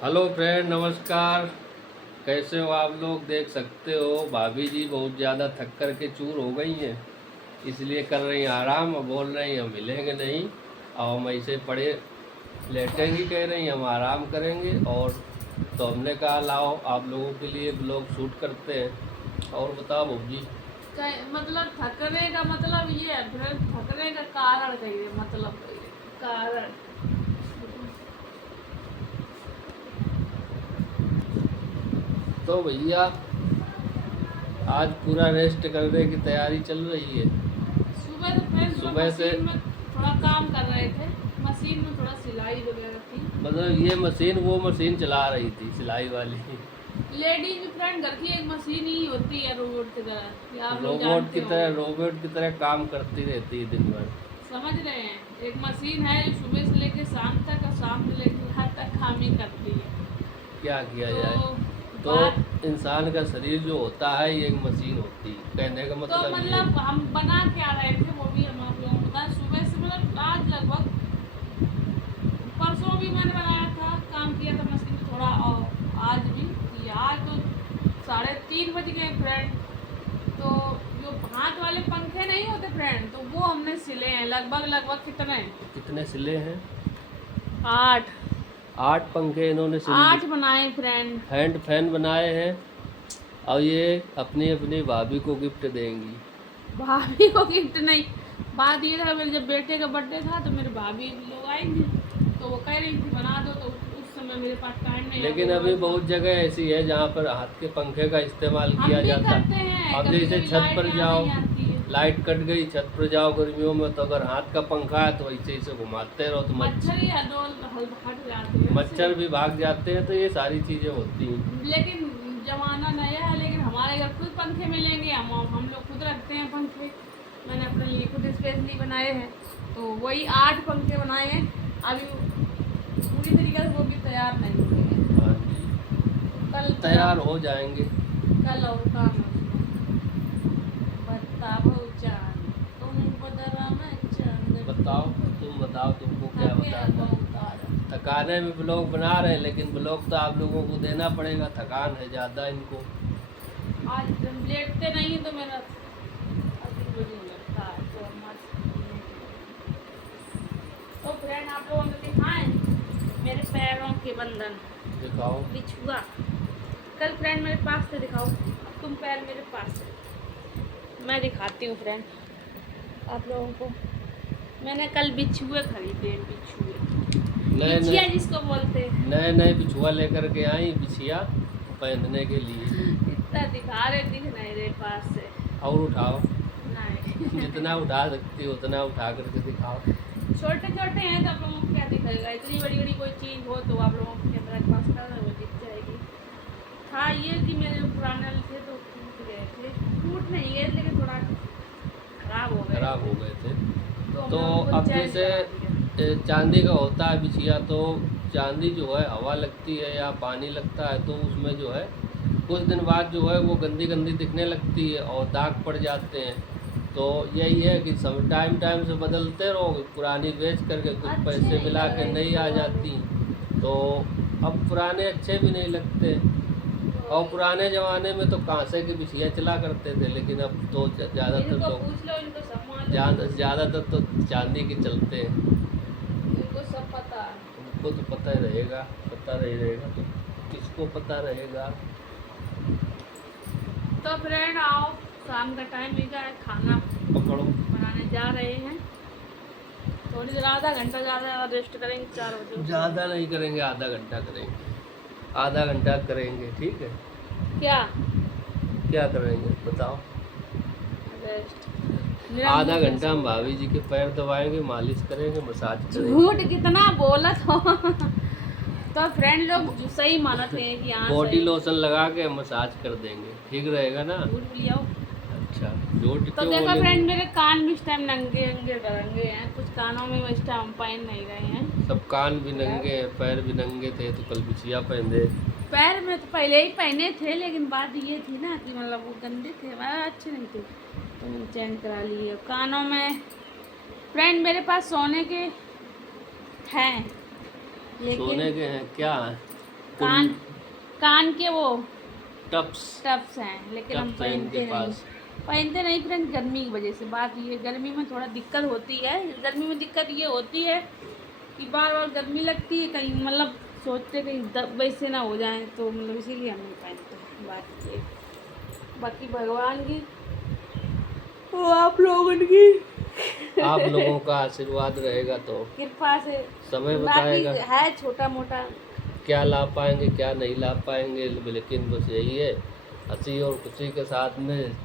Hello friend, नमस्कार। कैसे हो आप लोग? देख सकते हो भाभी जी बहुत ज़्यादा थक कर के चूर हो गई हैं, इसलिए कर रही हैं आराम और बोल रही हैं हम मिलेंगे नहीं और हम ऐसे पड़े लेटेंगी। कह रही हैं हम आराम करेंगे। और तो हमने कहा लाओ आप लोगों के लिए ब्लॉग शूट करते हैं। और बताओ भाभी। मतलब थकने का मतलब ये है, फिर थकने का कारण कहिए, मतलब कारण। तो भैया आज पूरा रेस्ट करने की तैयारी चल रही है। सुबह से फिर सुबह से मशीन में थोड़ा काम कर रहे थे, मशीन में थोड़ा सिलाई वगैरह थी। मतलब ये मशीन वो मशीन चला रही थी सिलाई वाली। लेडीज फ्रेंड घर की एक मशीन ही होती है, रोबोट की तरह, ये आप लोग रोबोट जानते की हो। तरह रोबोट की तरह काम करती रहती है दिन भर। समझ रहे हैं, एक मशीन है जो सुबह से लेकर शाम तक और शाम से लेकर रात तक काम ही करती है। क्या किया तो जाए। तो बात इंसान का शरीर जो होता है ये एक मशीन होती है, कहने का तो मतलब ये। मतलब हम बना के आ रहे थे, वो भी हम आप लोगों को बताएं। सुबह से मतलब आज लगभग परसों भी मैंने बनाया था, काम किया था मशीन में थोड़ा, और आज भी किया। आज तो 3:30 बज गए फ्रेंड। तो जो हाथ वाले पंखे नहीं होते फ्रेंड, तो वो हमने सिले हैं लगभग लगभग कितने, कितने सिले हैं? 8। 8 पंखे इन्होंने सिल 8 बनाए फ्रेंड। हैंड फैन बनाए हैं। और ये अपनी अपनी भाभी को गिफ्ट देंगी। भाभी को गिफ्ट नहीं, बात ये था मेरे जब बेटे का बर्थडे था तो मेरे भाभी लोग आएंगे, तो वो कह रही थी बना दो, तो उस समय मेरे पास टाइम नहीं लेकिन अभी बहुत जगह ऐसी है जहाँ पर हाथ के पंखे का इस्तेमाल हम किया भी जाता करते है। हैं, अब कभी जैसे कभी छत पर लाइट यहाँ जाओ, नहीं आती है, लाइट कट गई, छत पर जाओ गर्मियों में, तो अगर हाथ का पंखा है तो ऐसे ऐसे घुमाते रहो तो मच्छर ही हट जाते हैं मच्छर भी भाग जाते हैं। तो ये सारी चीज़ें होती हैं। लेकिन जमाना नया है, लेकिन हमारे घर खुद पंखे मिलेंगे, हम लोग खुद रखते हैं पंखे। मैंने अपने लिए खुद स्पेशली बनाए हैं, तो वही 8 पंखे बनाए हैं। अभी पूरी तरीके से वो भी तैयार नहीं हुए हैं, हाँ जी, कल तैयार हो जाएंगे। कल और काम है उसमें। बताओ चांद, तुम बदरा मैं चांद, बताओ, तुम बताओ तुमको क्या बताना है। थकाने में ब्लॉग बना रहे हैं, लेकिन ब्लॉग तो आप लोगों को देना पड़ेगा। थकान है ज़्यादा इनको। आज जब लेटते नहीं तो मेरा अजीब अजीब लगता है, तो तो फ्रेंड आप लोगों को दिखाएं मेरे पैरों के बंधन, दिखाओ। बिछुआ। कल फ्रेंड मेरे पास से दिखाओ, अब तुम पैर मेरे पास से, मैं दिखाती हूँ फ्रेंड आप लोगों को। मैंने कल बिछुए खरीदे, नए बिछिया नए जिसको बोलते हैं। नए नए बिछुआ लेकर के आई बिछिया पहनने के लिए। इतना दिखा रहे, दिख नहीं रहे पास से। और उठाओ, नहीं जितना उठा सकती हो उतना उठा करके दिखाओ। छोटे छोटे हैं तो आप लोगों को क्या दिखेगा, इतनी बड़ी बड़ी कोई चीज़ हो तो आप लोगों के कैमरा के पास कर वो दिख जाएगी। हाँ, ये कि मेरे पुराने थे तो टूट गए थे, टूट नहीं गए लेकिन थोड़ा खराब हो गए, खराब हो गए थे। तो तो हमने उनको अब चेंज जैसे करा दिया। चांदी का होता है बिछिया, तो चांदी जो है हवा लगती है या पानी लगता है तो उसमें जो है कुछ दिन बाद जो है वो गंदी गंदी दिखने लगती है और दाग पड़ जाते हैं। तो यही है कि सब टाइम टाइम से बदलते रहो, पुरानी बेच करके कुछ अच्छे पैसे नहीं मिला लग के रहे नई आ थे जाती। तो अब पुराने अच्छे भी नहीं लगते। और पुराने ज़माने में तो कांसे की बिछिया चला करते थे, लेकिन अब तो ज़्यादातर इनको लोग पूछ लो, इनको सब मालूम, ज़्यादातर तो चांदी के चलते हैं। इनको सब पता है। उनको तो पता ही रहेगा, पता नहीं रहेगा तो किसको पता रहेगा। तो फ्रेंड आओ, शाम का टाइम भी है, खाना पकड़ो। बनाने जा रहे हैं। थोड़ी देर, आधा घंटा ज़्यादा रेस्ट करेंगे, 4 बजे। ज़्यादा नहीं करेंगे, आधा घंटा करेंगे। आधा घंटा करेंगे, ठीक है। क्या क्या करेंगे बताओ? रेस्ट? आधा घंटा हम भाभी जी के पैर दबाएंगे, मालिश करेंगे, मसाज करेंगे। झूठ कितना बोलत हो तो फ्रेंड लोग सही मानत है कि हाँ बॉडी सही। लोशन लगा के मसाज कर देंगे, ठीक रहेगा ना? झूठ बोलियो। अच्छा, झूठ तो क्यों देखो बोलेंगे? फ्रेंड, मेरे कान भी इस टाइम नंगे नंगे डरंगे हैं, कुछ कानों में इस टाइम पहन नहीं रहे हैं। सब कान भी नंगे हैं, पैर भी नंगे थे तो कल बिछिया पहने। पैर में तो पहले ही पहने थे, लेकिन बात ये थी ना कि मतलब वो गंदे थे, अच्छे नहीं थे, तो मैंने चेंज करा लिए। कानों में फ्रेंड मेरे पास सोने के हैं, सोने लेकिन के हैं क्या है? कान कान के वो टप्स टप्स हैं, लेकिन हम टप्स हैं इनके पहनते नहीं। पास। पहनते नहीं फ्रेंड, गर्मी की वजह से। बात ये, गर्मी में थोड़ा दिक्कत होती है। गर्मी में दिक्कत ये होती है कि बार बार गर्मी लगती है, कहीं मतलब सोचते कहीं वैसे ना हो जाए, तो मतलब इसीलिए हम नहीं पहनते। बात ये, बाकी भगवान की वो आप लोगों की आप लोगों का आशीर्वाद रहेगा तो कृपा से समय बाकी बताएगा है छोटा मोटा। क्या ला पाएंगे क्या नहीं ला पाएंगे, लेकिन बस यही है, हंसी और खुशी के साथ में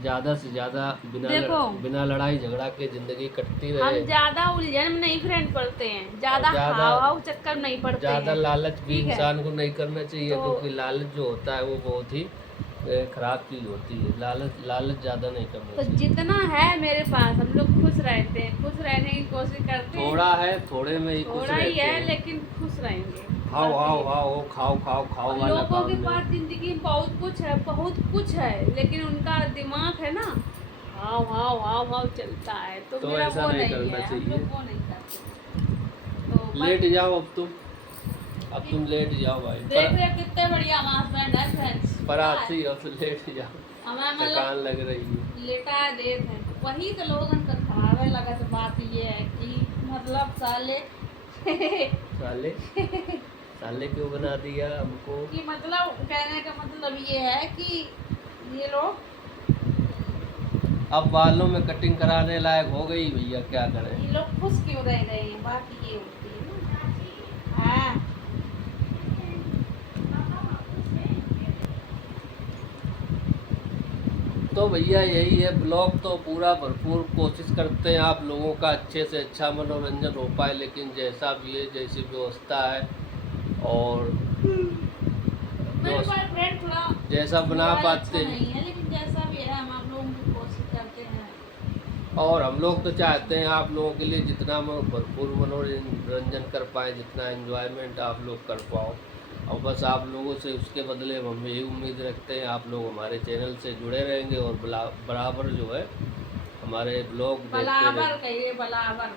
ज़्यादा से ज़्यादा बिना लड़ाई झगड़ा के ज़िंदगी कटती हम रहे। ज्यादा उलझन में नहीं फ्रेंड पड़ते हैं, ज्यादा हाव चक्कर में नहीं पड़ते ज़्यादा हैं। लालच भी ठीक है। इंसान को नहीं करना चाहिए, तो क्योंकि लालच जो होता है वो बहुत ही खराब चीज़ होती है। लालच ज़्यादा नहीं करना तो चाहिए। जितना है मेरे पास, हम लोग खुश रहते हैं, खुश रहने की कोशिश करते हैं। थोड़ा है, थोड़े में ही खुश थोड़ा ही रहते है हैं। लेकिन खुश रहेंगे। खाओ बाकी आओ ये। आओ खाओ खाओ खाओ और वाला लोगों काम के नहीं। पास जिंदगी में बहुत कुछ है, बहुत कुछ है, लेकिन उनका दिमाग है ना, हाव हाव हाव हाव चलता है। तो तो मेरा ऐसा वो नहीं नहीं करना है, हम चाहिए। लोग वो नहीं करते। तो लेट जाओ अब तुम लेट जाओ भाई। देख रहे हो कितने बढ़िया हमारा फ्रेंड है फ्रेंड्स। पर आती अब तो लेट जाओ, हमें थकान मतलब लग रही है। लेटा देर है, तो वही तो लोगों का खराब है लगा। तो बात ये है कि मतलब साले साले साले क्यों बना दिया हमको? कि मतलब कहने का मतलब ये है कि ये लोग अब बालों में कटिंग कराने लायक हो गई भैया, क्या करें। ये लोग खुश क्यों रह गए हैं, बात ये होती है ना। हाँ तो भैया यही है, ब्लॉग तो पूरा भरपूर कोशिश करते हैं आप लोगों का अच्छे से अच्छा मनोरंजन हो पाए, लेकिन जैसा भी है, जैसी व्यवस्था है और मेरे पास फ्रेंड थोड़ा जैसा बना मोबाइल पाते अच्छा हैं। नहीं है, लेकिन जैसा भी है हम आप लोगों की कोशिश करते हैं। और हम लोग तो चाहते हैं आप लोगों के लिए जितना भरपूर मनोरंजन कर पाए, जितना एंजॉयमेंट आप लोग कर पाओ, और बस आप लोगों से उसके बदले हम यही उम्मीद रखते हैं आप लोग हमारे चैनल से जुड़े रहेंगे और बराबर जो है हमारे ब्लॉग देखते बलाबर रहेंगे। कहिए बलाबर।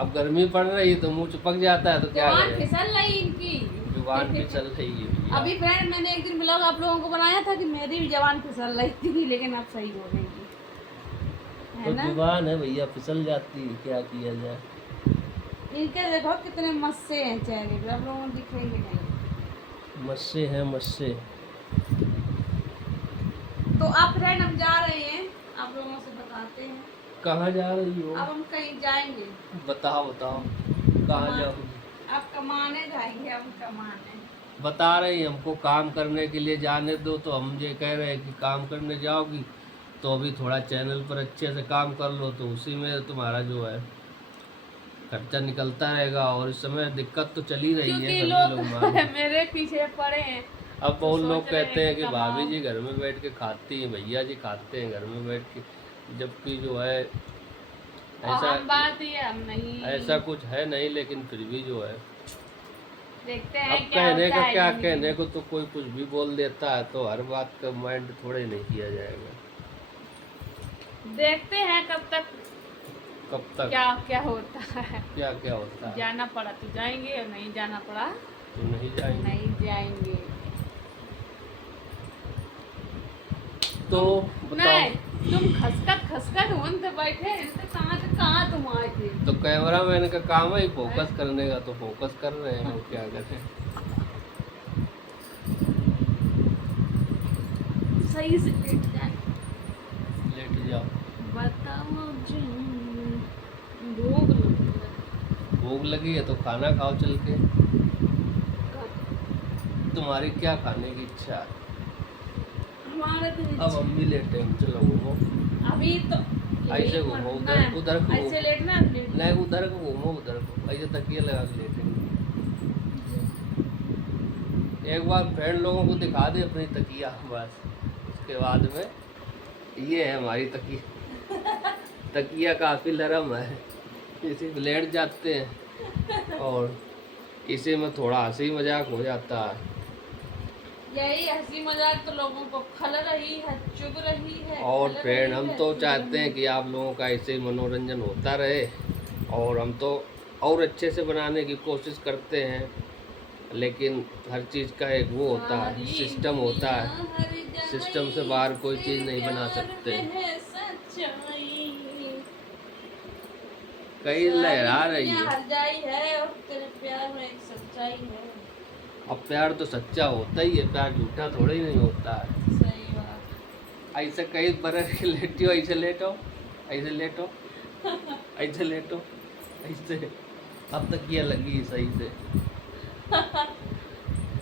अब गर्मी पड़ रही है तो मुंह चिपक जाता है, तो क्या जुबान करें। फिसल रही इनकी। जुबान भी चल रही है भैया। अभी फ्रेंड मैंने एक दिन ब्लॉग आप लोगों को बनाया था कि मेरी भी जबान फिसल रही थी, लेकिन अब सही हो गई तो है ना। जुबान है भैया, फिसल जाती है, क्या किया जाए। इनके देखो कितने मस्से हैं चेहरे पे, आप लोगों को दिखेंगे नहीं। मस्से हैं मस्से। तो अब फ्रेंड हम जा रहे हैं, आप लोगों से बताते हैं। कहाँ जा रही हो? अब हम कहीं जाएंगे। बताओ कहाँ जाओगी? अब कमाने जाएंगे, अब कमाने। बता रही हमको काम करने के लिए जाने दो, तो हम ये कह रहे हैं कि काम करने जाओगी तो अभी थोड़ा चैनल पर अच्छे से काम कर लो, तो उसी में तुम्हारा जो है खर्चा निकलता रहेगा। और इस समय दिक्कत तो चली रही है, क्योंकि सभी लोग लोग मान। मेरे पीछे पड़े हैं। अब बहुत लोग सोच रहे कहते हैं कि कमाओ। भाभी जी घर में बैठ के खाती हैं, भैया जी खाते हैं घर में बैठ के, जबकि जो है और हम बात ही हम नहीं, ऐसा कुछ है नहीं, लेकिन फिर भी जो है देखते हैं अब क्या कहने होता का है क्या, जिंदगी कहने में। को तो कोई कुछ भी बोल देता है, तो हर बात का माइंड थोड़े नहीं किया जाएगा। देखते हैं कब तक कब क्या तक क्या होता है। क्या क्या होता है, जाना पड़ा तो जाएंगे, और नहीं जाना पड़ा तो नहीं जाएंगे। नहीं जाएंगे। तो नहीं, बताओ। तुम खसखस ढूंढ से बैठे, इनसे कहाँ से कहाँ तुम आए थे। तो कैमरा मैन का काम है फोकस करने का, तो फोकस कर रहे हैं, और क्या करें। सही से लेट जाए। लेट जाओ। बताओ जी, भूख लगी है। भूख लगी है तो खाना खाओ चल के। तुम्हारी क्या खाने की इच्छा है? हमारे तो अब हम भी लेटे हैं, चलो घूमो। अभी तो ऐसे घूमो, उधर घूमो। ऐसे लेटना नहीं, उधर को घूमो, उधर को ऐसे तकिए लगा के लेटेंगे। एक बार फ्रेंड लोगों को दिखा दे अपनी तकिया, बस उसके बाद में ये है हमारी तकिया। तकिया काफ़ी नरम है, इसी में लेट जाते हैं और इसी में थोड़ा हंसी मजाक हो जाता है। यही हंसी मजाक तो लोगों को खल रही है, चुभ रही है। और खल फ्रेंड रही हम है, तो चुभ चाहते रही हैं कि आप लोगों का ऐसे ही मनोरंजन होता रहे, और हम तो और अच्छे से बनाने की कोशिश करते हैं। लेकिन हर चीज़ का एक वो होता है, सिस्टम होता है। सिस्टम से बाहर कोई चीज़ नहीं बना सकते। कई लहरा रही है। हरजाई है और तेरे प्यार में एक सच्चाई है। अब प्यार तो सच्चा होता ही है, प्यार झूठा थोड़ा ही नहीं होता है। सही बात। ऐसे कई बरस के लेटी हो, ऐसे लेटो, ऐसे लेटो, ऐसे लेटो, ऐसे। अब तकिया लगी सही से,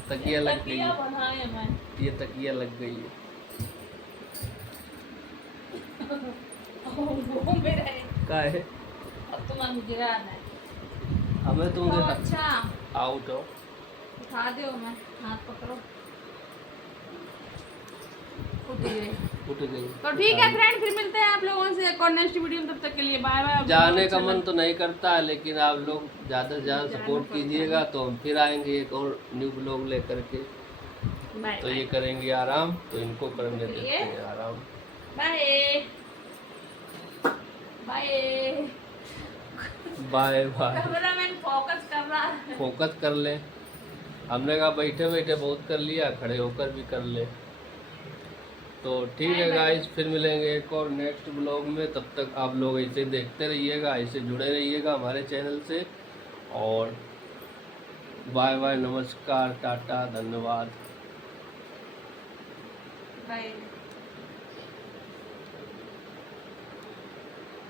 तकिया लग गई तकिया है। बनाए मैं। ये तकिया लग गई है। वो मेरा है। का है अब तुम्हारा गिरान है। हमें तुम तो अच्छा आउट हो। उठा दो, मैं हाथ पकड़ो। उठ गई। उठ गई तो ठीक है फ्रेंड, फिर मिलते हैं आप लोगों से एक और नेक्स्ट वीडियो में। तब तक के लिए बाय बाय। जाने का मन तो नहीं करता है, लेकिन आप लोग ज़्यादा से ज़्यादा जाना सपोर्ट पड़ता कीजिएगा है। तो हम फिर आएंगे एक और न्यू ब्लॉग लेकर के। बाय तो ये करेंगे आराम, तो इनको करने देते हैं आराम। Bye bye. Bye bye. Cameraman focus कर रहा है। फोकस कर ले। हमने कहा बैठे बैठे बहुत कर लिया, खड़े होकर भी कर ले। तो ठीक है गाइस, फिर मिलेंगे एक और नेक्स्ट ब्लॉग में। तब तक आप लोग ऐसे देखते रहिएगा, ऐसे जुड़े रहिएगा हमारे चैनल से। और बाय बाय, नमस्कार, टाटा, धन्यवाद। बाय।